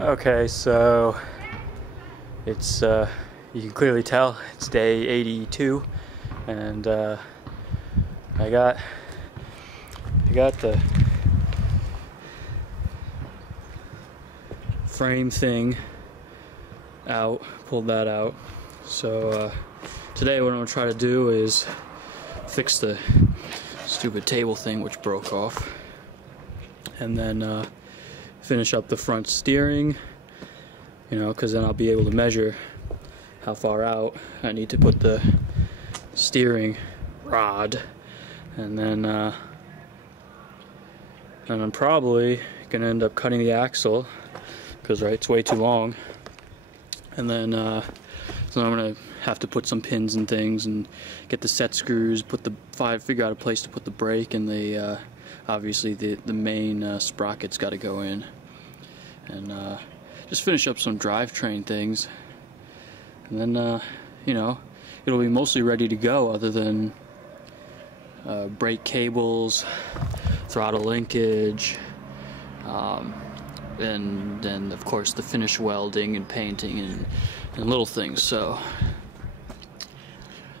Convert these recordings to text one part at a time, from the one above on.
Okay, so it's you can clearly tell it's day 82, and I got the frame thing out, pulled that out. So today what I'm gonna try to do is fix the stupid table thing which broke off, and then finish up the front steering, you know, because then I'll be able to measure how far out I need to put the steering rod, and then I'm probably gonna end up cutting the axle because it's way too long, and then so I'm gonna have to put some pins and things and get the set screws, figure out a place to put the brake, and the obviously the main sprocket's got to go in, and just finish up some drivetrain things, and then you know, it'll be mostly ready to go, other than brake cables, throttle linkage, and then of course the finish welding and painting and little things. So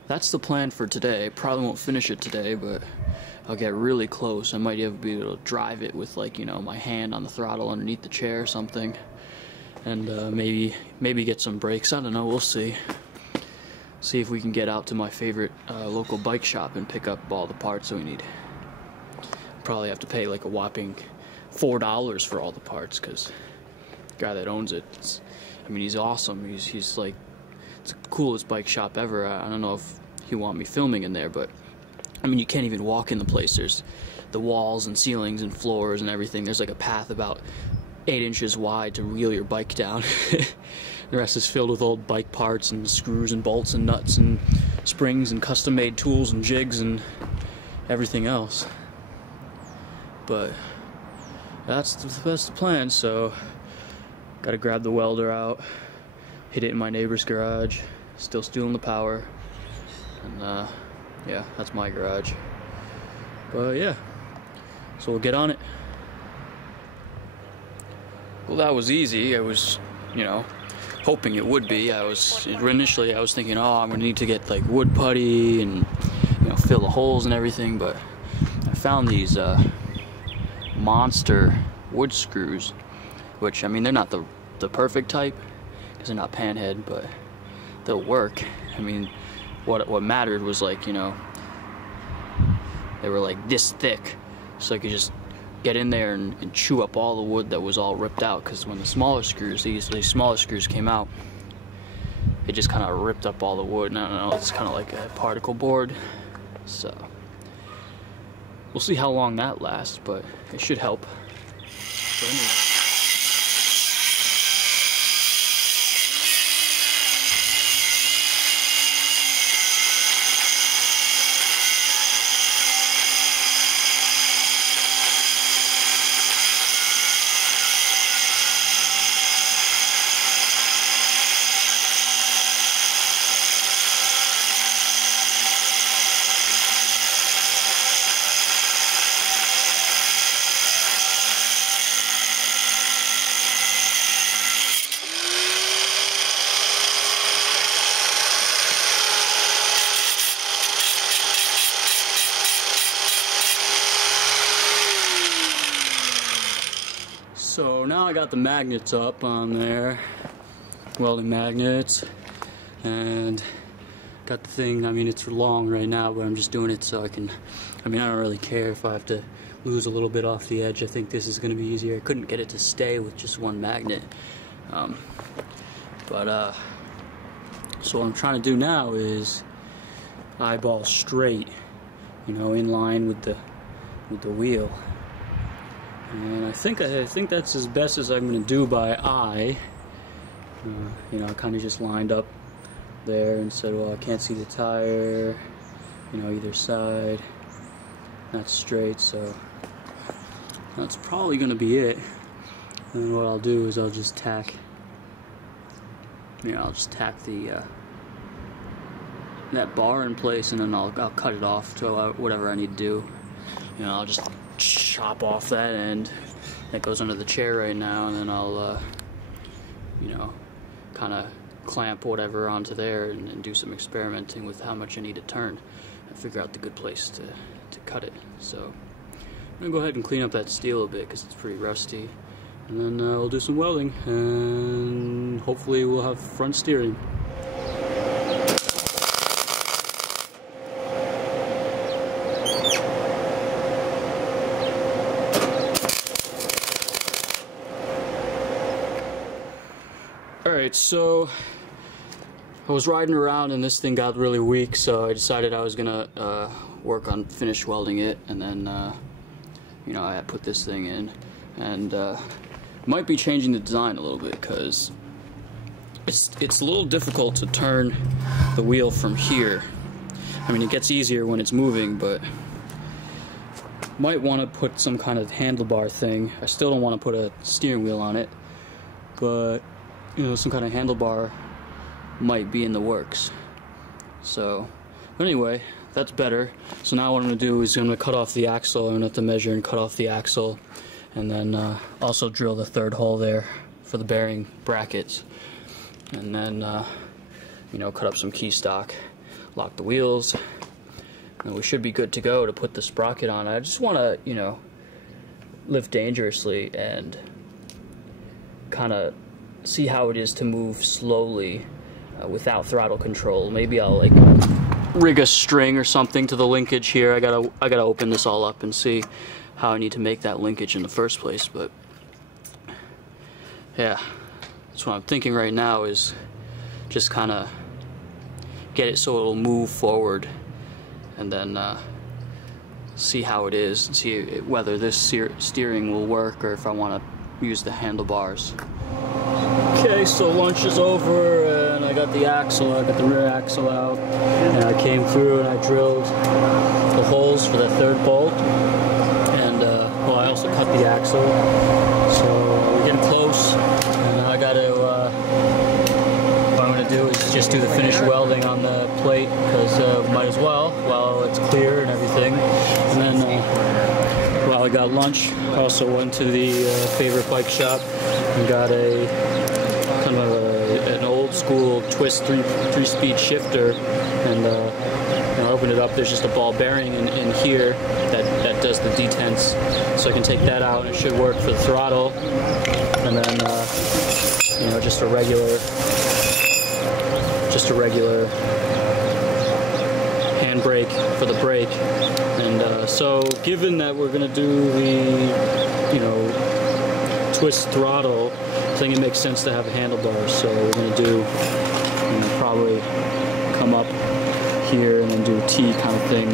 that's the plan for today. Probably won't finish it today, but I'll get really close. I might even be able to drive it with, like, you know, my hand on the throttle underneath the chair or something, and maybe get some brakes. I don't know, we'll see. See if we can get out to my favorite local bike shop and pick up all the parts that we need. Probably have to pay like a whopping $4 for all the parts, because the guy that owns it, I mean, he's awesome. He's like, it's the coolest bike shop ever. I don't know if he want me filming in there, but I mean, you can't even walk in the place. There's the walls and ceilings and floors and everything. There's like a path about 8 inches wide to wheel your bike down. The rest is filled with old bike parts and screws and bolts and nuts and springs and custom-made tools and jigs and everything else. But that's the plan. So gotta grab the welder out, hit it in my neighbor's garage, still stealing the power, and yeah, that's my garage. But yeah, so we'll get on it. Well, that was easy. I was, you know, hoping it would be. Initially I was thinking, oh, I'm gonna need to get like wood putty and, you know, fill the holes and everything, but I found these monster wood screws, which, I mean, they're not the perfect type because they're not panhead, but they'll work. I mean, what mattered was, like, you know, they were like this thick, so I could just get in there and chew up all the wood that was all ripped out, because when the smaller screws, these smaller screws came out, it just kind of ripped up all the wood, and I don't know, it's kind of like a particle board. So we'll see how long that lasts, but it should help. So anyway. So now I got the magnets up on there, welding magnets, and got the thing. I mean, it's long right now, but I'm just doing it so I can, I mean, I don't really care if I have to lose a little bit off the edge. I think this is going to be easier. I couldn't get it to stay with just one magnet. So what I'm trying to do now is eyeball straight, you know, in line with the wheel. And I think that's as best as I'm going to do by eye. You know, I kind of just lined up there and said, well, I can't see the tire, you know, either side. That's straight, so that's probably going to be it. And what I'll do is I'll just tack, you know, I'll just tack the that bar in place, and then I'll cut it off to whatever I need to do. You know, I'll just chop off that end that goes under the chair right now, and then I'll you know, kind of clamp whatever onto there and do some experimenting with how much I need to turn and figure out the good place to cut it. So I'm gonna go ahead and clean up that steel a bit because it's pretty rusty, and then we'll do some welding, and hopefully we'll have front steering. Alright, so I was riding around and this thing got really weak, so I decided I was gonna work on finish welding it, and then you know, I put this thing in, and might be changing the design a little bit because it's a little difficult to turn the wheel from here. I mean, it gets easier when it's moving, but might want to put some kind of handlebar thing. I still don't want to put a steering wheel on it, but you know, some kind of handlebar might be in the works. So, but anyway, that's better. So now what I'm going to do is I'm going to cut off the axle. I'm going to have to measure and cut off the axle, and then also drill the third hole there for the bearing brackets, and then you know, cut up some key stock, lock the wheels, and we should be good to go to put the sprocket on. I just want to, you know, live dangerously and kind of see how it is to move slowly without throttle control. Maybe I'll like rig a string or something to the linkage here. I gotta open this all up and see how I need to make that linkage in the first place. But yeah, that's what I'm thinking right now, is just kind of get it so it'll move forward, and then see how it is, and see whether this steering will work or if I want to use the handlebars. Okay, so lunch is over, and I got the axle, I got the rear axle out, and I came through and I drilled the holes for the third bolt, and well, I also cut the axle, so we're getting close, and I got to, what I'm going to do is just do the finish welding on the plate, because might as well, while it's clear and everything. And then while I got lunch, I also went to the favorite bike shop and got an old school twist three-speed shifter, and when I opened it up, there's just a ball bearing in here that does the detents, so I can take that out and it should work for the throttle, and then you know, just a regular handbrake for the brake. And so given that we're gonna do the, you know, twist throttle, I think it makes sense to have a handlebar. So we're going to do, you know, probably come up here and then do a T kind of thing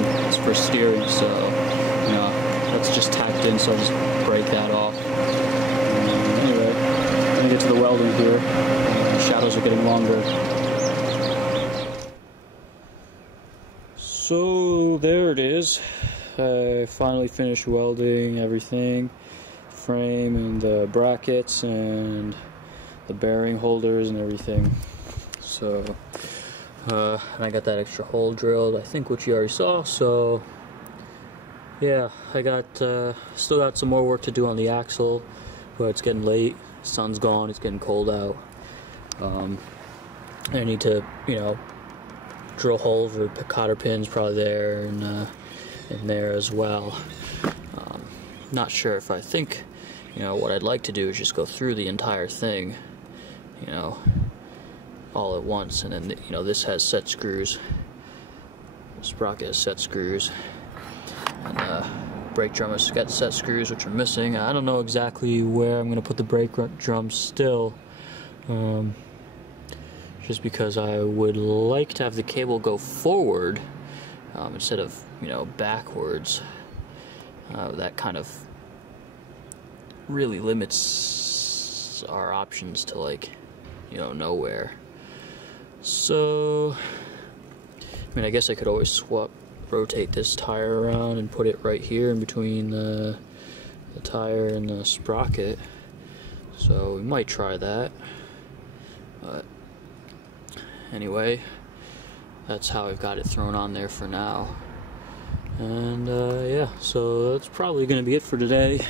for steering. So, you know, that's just tacked in, so I'll just break that off. Anyway, I'm going to get to the welding here. The shadows are getting longer. So there it is. I finally finished welding everything. Frame and the brackets and the bearing holders and everything. So and I got that extra hole drilled, I think, which you already saw. So yeah, I got still got some more work to do on the axle, but it's getting late, sun's gone, it's getting cold out. I need to, you know, drill holes or cotter pins probably there and in there as well. Not sure if I think, you know, what I'd like to do is just go through the entire thing, you know, all at once, and then, you know, this has set screws, the sprocket has set screws, and brake drum has got set screws, which are missing. I don't know exactly where I'm going to put the brake drum still, just because I would like to have the cable go forward instead of, you know, backwards. That kind of really limits our options to, like, you know, nowhere. So, I mean, I guess I could always rotate this tire around and put it right here in between the tire and the sprocket. So we might try that. But anyway, that's how I've got it thrown on there for now. And yeah, so that's probably going to be it for today.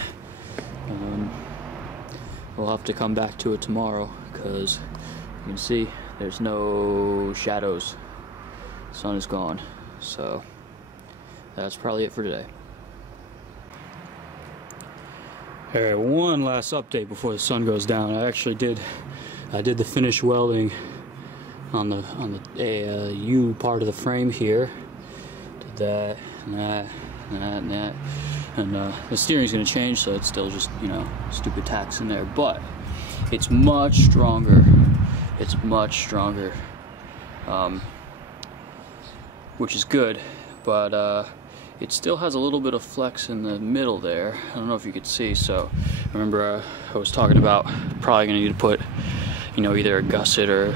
we'll have to come back to it tomorrow, because you can see there's no shadows. The sun is gone. So that's probably it for today. Alright, one last update before the sun goes down. I did the finish welding on the U part of the frame here. Did that and that and that and that. And the steering's gonna change, so it's still just, you know, stupid tacks in there, but it's much stronger. It's much stronger, which is good, but it still has a little bit of flex in the middle there. I don't know if you could see. So remember I was talking about probably gonna need to put, you know, either a gusset or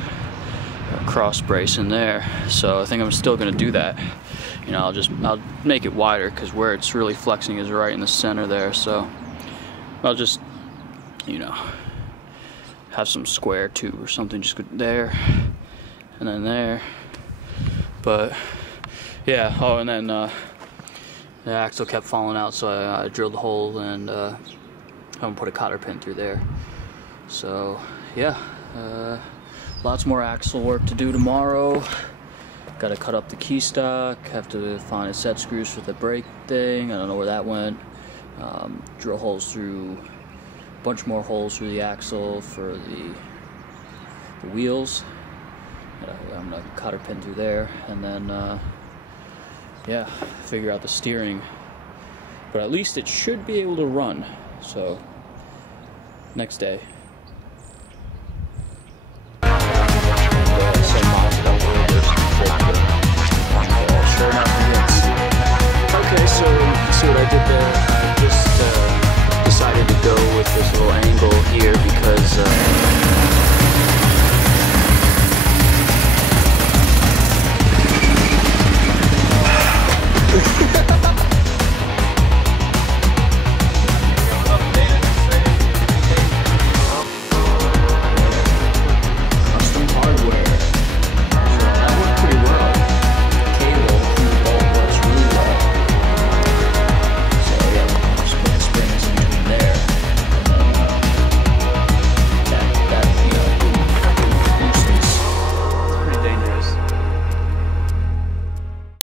a cross brace in there. So I think I'm still gonna do that. You know, I'll make it wider, because where it's really flexing is right in the center there. So I'll just, you know, have some square tube or something, just go there and then there. But yeah, oh, and then the axle kept falling out, so I drilled the hole, and I'm gonna put a cotter pin through there. So yeah, lots more axle work to do tomorrow. Got to cut up the key stock, have to find a set screws for the brake thing. I don't know where that went. Drill holes through, a bunch more holes through the axle for the wheels. I'm gonna cotter pin through there, and then yeah, figure out the steering. But at least it should be able to run. So next day. Okay, so see what I did there? I just decided to go with this little angle here because